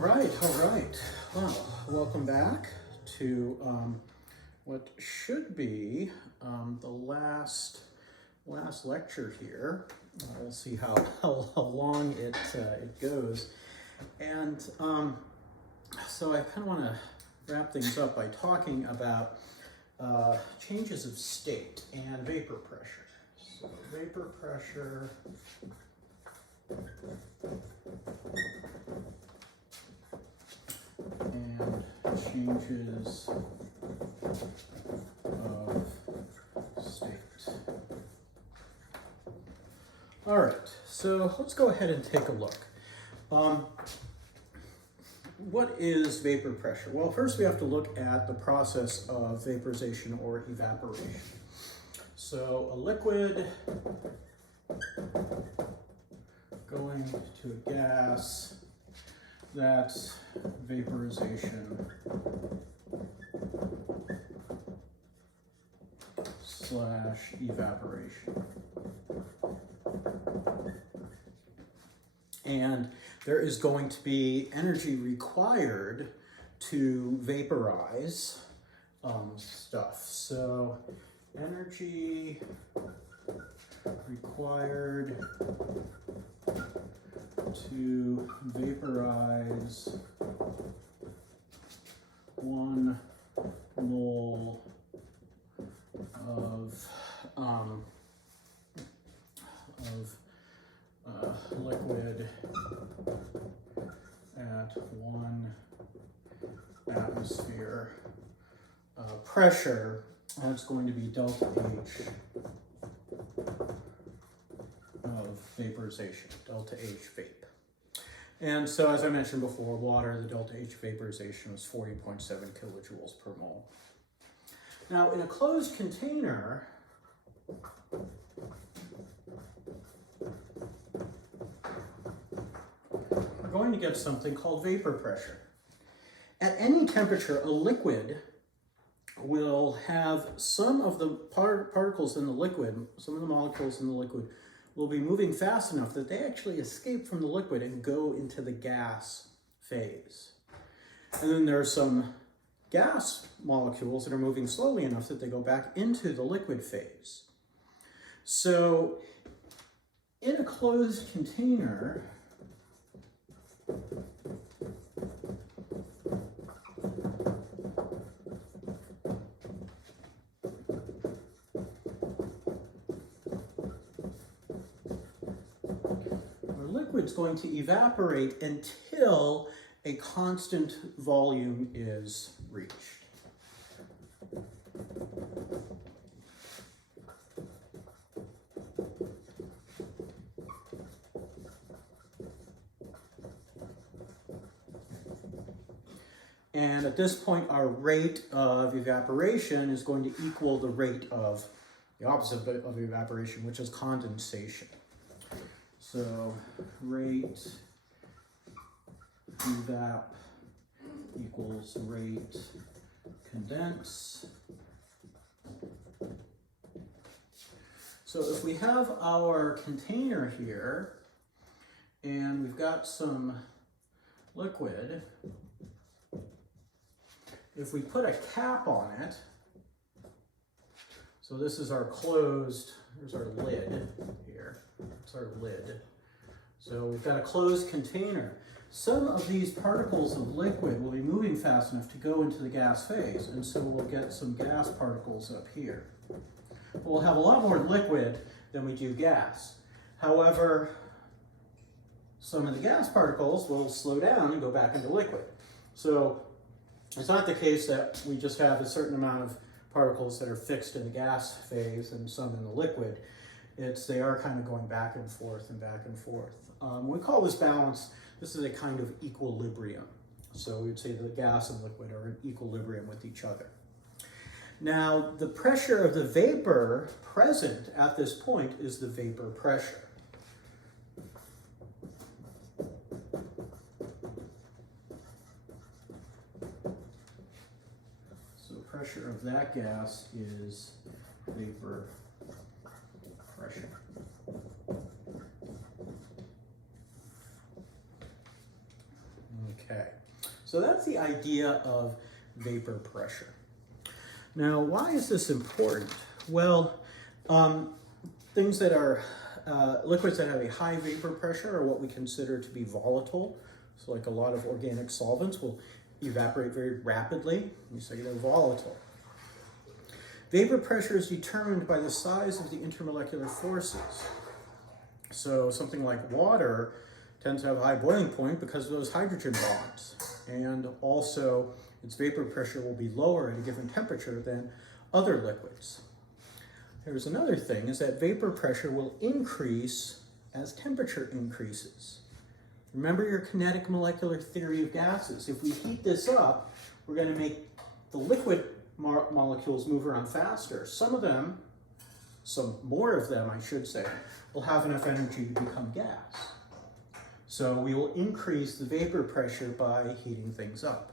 All right. Well, welcome back to what should be the last lecture here. We'll see how long it goes. And so I kind of want to wrap things up by talking about changes of state and vapor pressure. So vapor pressure and changes of state. All right, so let's go ahead and take a look. What is vapor pressure? Well, first we have to look at the process of vaporization or evaporation. So a liquid going to a gas, that's vaporization / evaporation. And there is going to be energy required to vaporize stuff. So energy required to vaporize 1 mole of liquid at 1 atmosphere pressure. That's going to be delta H of vaporization, delta H vape. And so, as I mentioned before, water, the delta H vaporization was 40.7 kilojoules per mole. Now, in a closed container, we're going to get something called vapor pressure. At any temperature, a liquid will have some of the particles in the liquid, some of the molecules in the liquid, will be moving fast enough that they actually escape from the liquid and go into the gas phase. And then there are some gas molecules that are moving slowly enough that they go back into the liquid phase. So in a closed container, liquid's going to evaporate until a constant volume is reached. And at this point, our rate of evaporation is going to equal the rate of the opposite of evaporation, which is condensation. So rate evap equals rate condense. So if we have our container here and we've got some liquid, if we put a cap on it, so this is our closed, here's our lid here. It's our lid. So we've got a closed container. Some of these particles of liquid will be moving fast enough to go into the gas phase, and so we'll get some gas particles up here. We'll have a lot more liquid than we do gas. However, some of the gas particles will slow down and go back into liquid. So it's not the case that we just have a certain amount of particles that are fixed in the gas phase and some in the liquid. They are kind of going back and forth and back and forth. We call this balance, this is a kind of equilibrium. So we'd say that the gas and liquid are in equilibrium with each other. Now, the pressure of the vapor present at this point is the vapor pressure. So pressure of that gas is vapor pressure. Okay. So that's the idea of vapor pressure. Now, why is this important? Well, things that are, liquids that have a high vapor pressure are what we consider to be volatile. So like a lot of organic solvents will evaporate very rapidly. We say they're volatile. Vapor pressure is determined by the size of the intermolecular forces. So something like water tends to have a high boiling point because of those hydrogen bonds. And also its vapor pressure will be lower at a given temperature than other liquids. There's another thing, is that vapor pressure will increase as temperature increases. Remember your kinetic molecular theory of gases. If we heat this up, we're going to make the liquid molecules move around faster. Some of them, some more of them I should say, will have enough energy to become gas. So we will increase the vapor pressure by heating things up.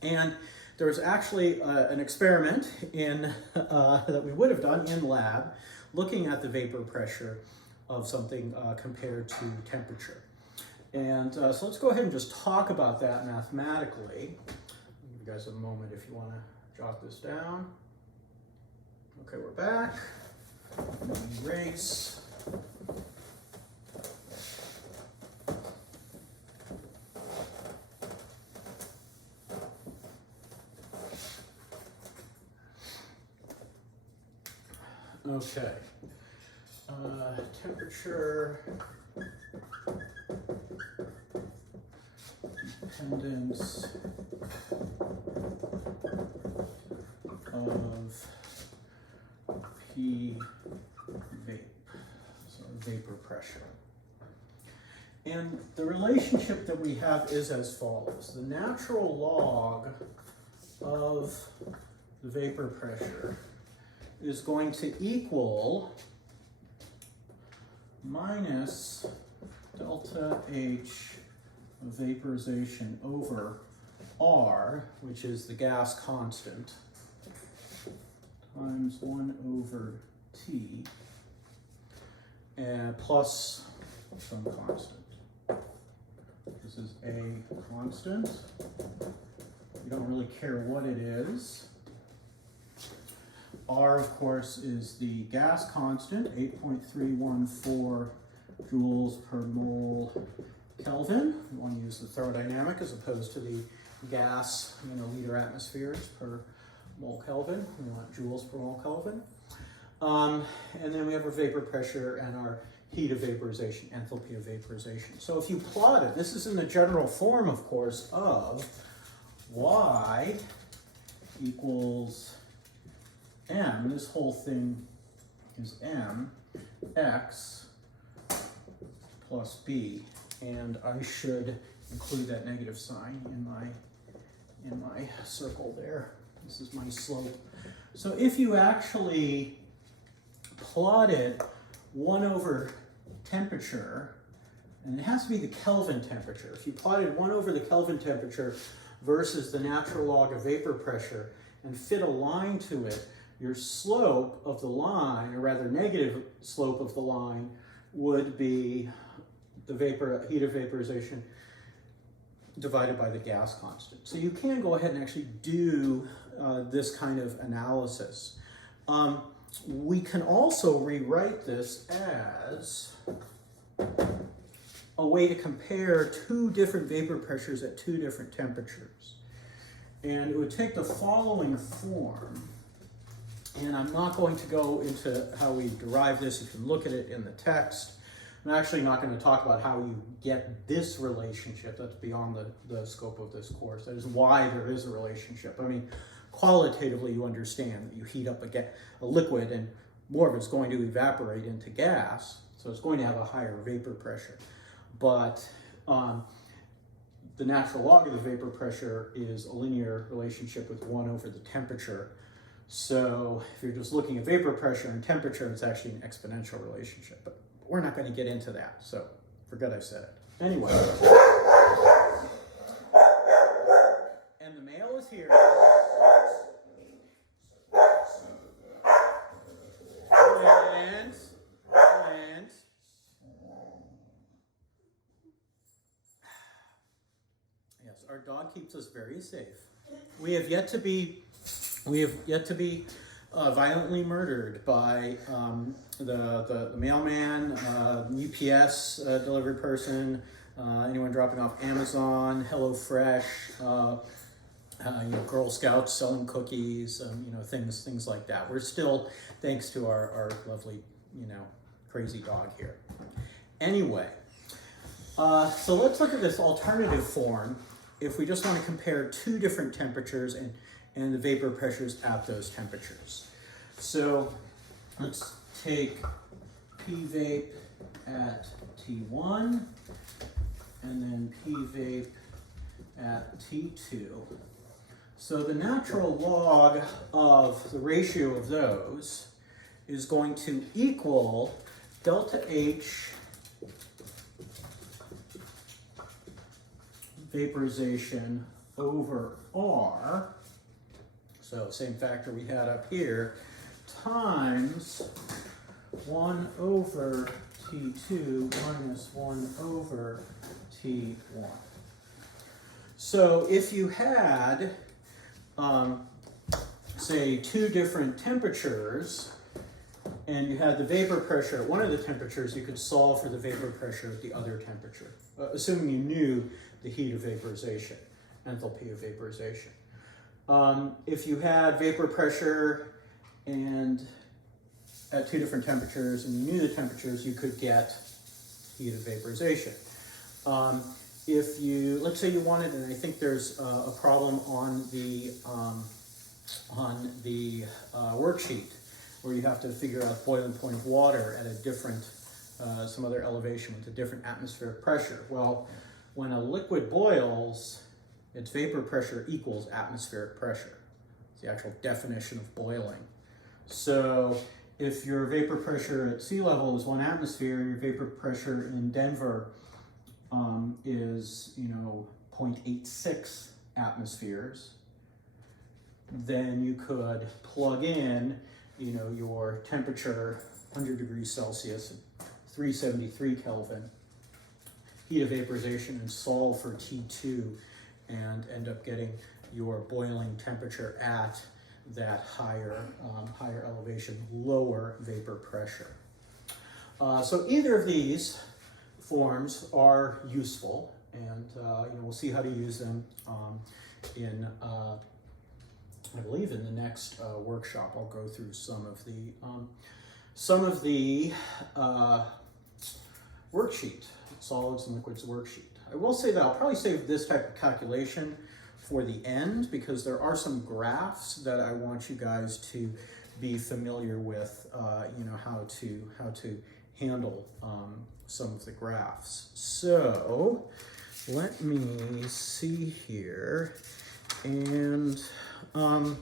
And there was actually an experiment that we would have done in lab looking at the vapor pressure of something compared to temperature. And so let's go ahead and just talk about that mathematically. I'll give you guys a moment if you want to jot this down. Okay, we're back. Erase. Okay, temperature dependence of P vape, so vapor pressure. And the relationship that we have is as follows. The natural log of the vapor pressure is going to equal minus delta H of vaporization over R, which is the gas constant, times 1 over T, and plus some constant. This is a constant. You don't really care what it is. R, of course, is the gas constant, 8.314 joules per mole Kelvin. We want to use the thermodynamic as opposed to the gas, liter atmospheres per mole Kelvin. We want joules per mole Kelvin. And then we have our vapor pressure and our heat of vaporization, enthalpy of vaporization. So if you plot it, this is in the general form, of course, of Y equals M, this whole thing is M, X plus B, and I should include that negative sign in my circle there. This is my slope. So if you actually plotted 1 over temperature, and it has to be the Kelvin temperature. If you plotted 1 over the Kelvin temperature versus the natural log of vapor pressure and fit a line to it, your slope of the line, or rather negative slope of the line, would be the heat of vaporization divided by the gas constant. So you can go ahead and actually do this kind of analysis. We can also rewrite this as a way to compare 2 different vapor pressures at 2 different temperatures. And it would take the following form. And I'm not going to go into how we derive this. You can look at it in the text. I'm actually not going to talk about how you get this relationship. That's beyond the scope of this course. That is why there is a relationship. I mean, qualitatively, you understand that you heat up a liquid and more of it's going to evaporate into gas. So it's going to have a higher vapor pressure. But the natural log of the vapor pressure is a linear relationship with 1 over the temperature. So if you're just looking at vapor pressure and temperature, it's actually an exponential relationship. But we're not going to get into that, so forget I said it. Anyway. And the male is here. And yes, our dog keeps us very safe. We have yet to be violently murdered by the mailman, UPS delivery person, anyone dropping off Amazon, HelloFresh, Girl Scouts selling cookies, things like that. We're still, thanks to our lovely, crazy dog here. Anyway, so let's look at this alternative form if we just want to compare two different temperatures and the vapor pressures at those temperatures. So let's take P-vape at T1 and then P-vape at T2. So the natural log of the ratio of those is going to equal delta H vaporization over R, so same factor we had up here, times 1 over T2 minus 1 over T1. So if you had, say, two different temperatures, and you had the vapor pressure at one of the temperatures, you could solve for the vapor pressure at the other temperature, assuming you knew the heat of vaporization, enthalpy of vaporization. If you had vapor pressure and at two different temperatures and you knew the temperatures, you could get heat of vaporization. If you, let's say you wanted, and I think there's a problem on the worksheet where you have to figure out boiling point of water at a different, some other elevation with a different atmospheric pressure. Well, when a liquid boils, its vapor pressure equals atmospheric pressure. It's the actual definition of boiling. So if your vapor pressure at sea level is 1 atmosphere and your vapor pressure in Denver is 0.86 atmospheres, then you could plug in your temperature 100 degrees Celsius, 373 Kelvin, heat of vaporization, and solve for T2 and end up getting your boiling temperature at that higher elevation, lower vapor pressure. So either of these forms are useful, and we'll see how to use them in, I believe in the next workshop. I'll go through some of the worksheet, solids and liquids worksheet. I will say that I'll probably save this type of calculation for the end because there are some graphs that I want you guys to be familiar with, how to handle some of the graphs. So let me see here, and let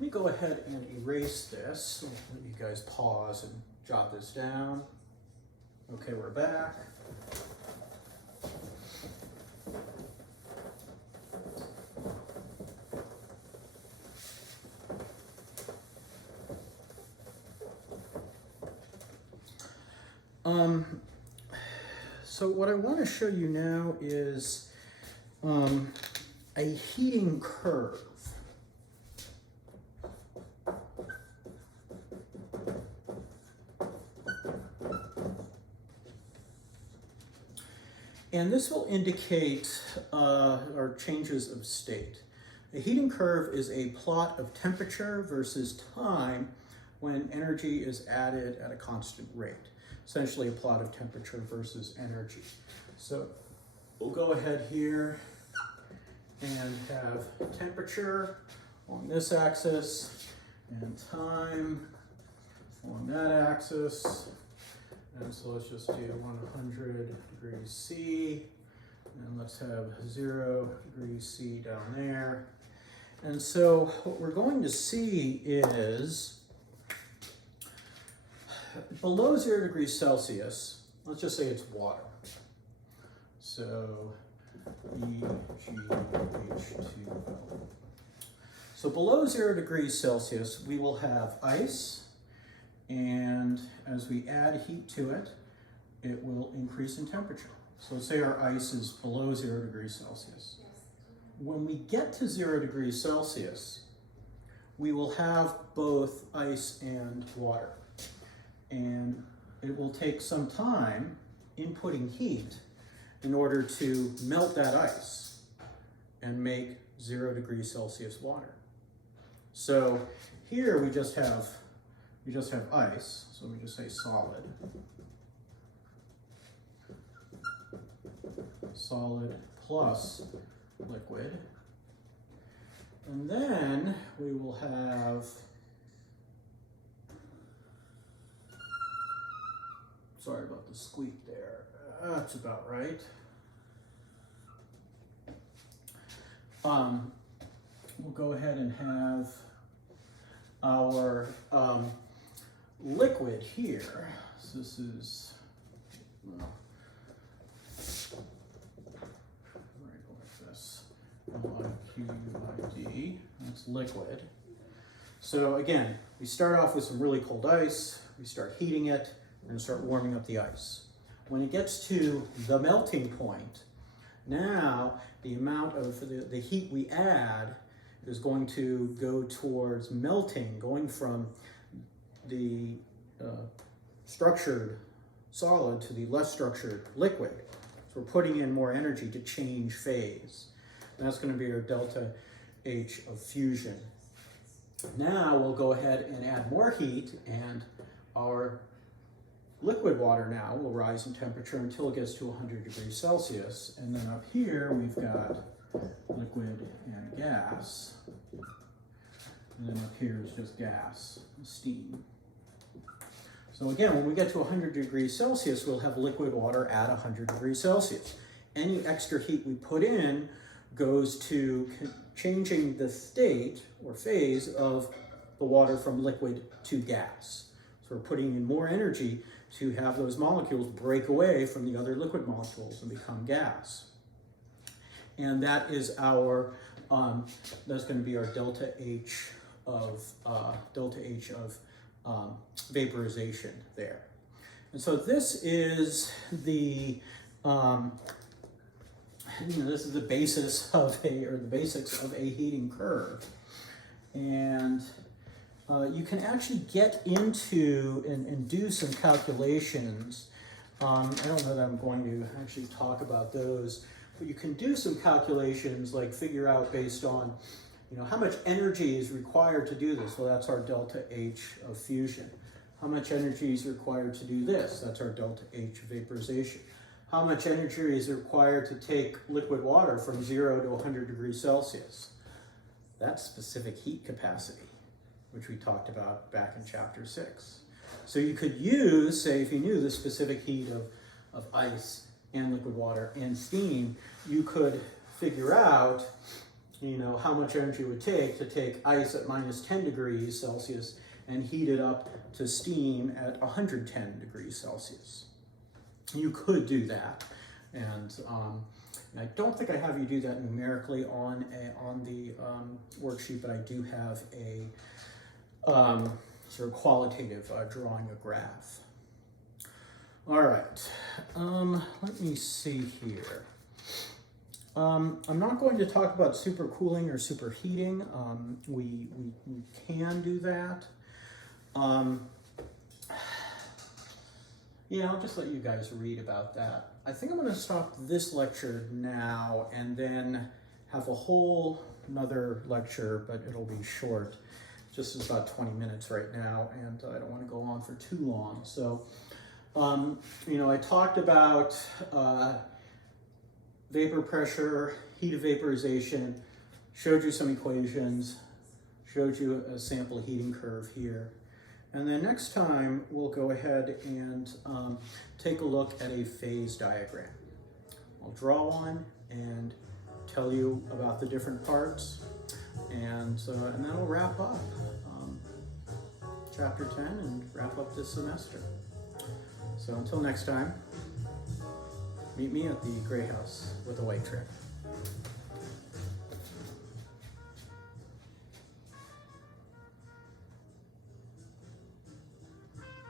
me go ahead and erase this. Let you guys pause and jot this down. Okay, we're back. So what I want to show you now is a heating curve. And this will indicate our changes of state. A heating curve is a plot of temperature versus time when energy is added at a constant rate. Essentially a plot of temperature versus energy. So we'll go ahead here and have temperature on this axis and time on that axis. And so let's just do 100 degrees C, and let's have 0 degrees C down there. And so what we're going to see is below 0 degrees Celsius, let's just say it's water. So EgH2O. So below 0 degrees Celsius, we will have ice. And as we add heat to it, it will increase in temperature. So let's say our ice is below 0 degrees Celsius. When we get to 0 degrees Celsius, we will have both ice and water. And it will take some time inputting heat in order to melt that ice and make 0 degrees Celsius water. So here we just have ice, so we just say solid. Solid plus liquid. And then we will have, sorry about the squeak there, that's about right. We'll go ahead and have our liquid here. So this is, well, right like this, LIQUID, that's liquid. So again, we start off with some really cold ice, we start heating it, and start warming up the ice. When it gets to the melting point, now the amount of the heat we add is going to go towards melting, going from the structured solid to the less structured liquid. So we're putting in more energy to change phase. And that's going to be our delta H of fusion. Now we'll go ahead and add more heat, and our liquid water now will rise in temperature until it gets to 100 degrees Celsius. And then up here we've got liquid and gas. And then up here is just gas, steam. So again, when we get to 100 degrees Celsius, we'll have liquid water at 100 degrees Celsius. Any extra heat we put in goes to changing the state or phase of the water from liquid to gas. So we're putting in more energy to have those molecules break away from the other liquid molecules and become gas. And that is our, that's going to be our delta H of vaporization there. And so this is the, this is the basis of the basics of a heating curve. And you can actually get into and do some calculations. I don't know that I'm going to actually talk about those, but you can do some calculations, like figure out based on, how much energy is required to do this. Well, that's our delta H of fusion. How much energy is required to do this? That's our delta H of vaporization. How much energy is required to take liquid water from 0 to 100 degrees Celsius? That's specific heat capacity, which we talked about back in chapter 6. So you could use, say, if you knew the specific heat of ice and liquid water and steam, you could figure out, how much energy it would take to take ice at minus 10 degrees Celsius and heat it up to steam at 110 degrees Celsius. You could do that. And I don't think I have you do that numerically on the worksheet, but I do have a sort of qualitative drawing a graph. All right, let me see here. I'm not going to talk about supercooling or superheating. We can do that. Yeah, I'll just let you guys read about that. I think I'm going to stop this lecture now and then have a whole another lecture, but it'll be short. Just is about 20 minutes right now, and I don't want to go on for too long. So, I talked about vapor pressure, heat of vaporization, showed you some equations, showed you a sample heating curve here. And then next time, we'll go ahead and take a look at a phase diagram. I'll draw one and tell you about the different parts, and that'll wrap up chapter 10 and wrap up this semester. So until next time, meet me at the Gray House with a white trip.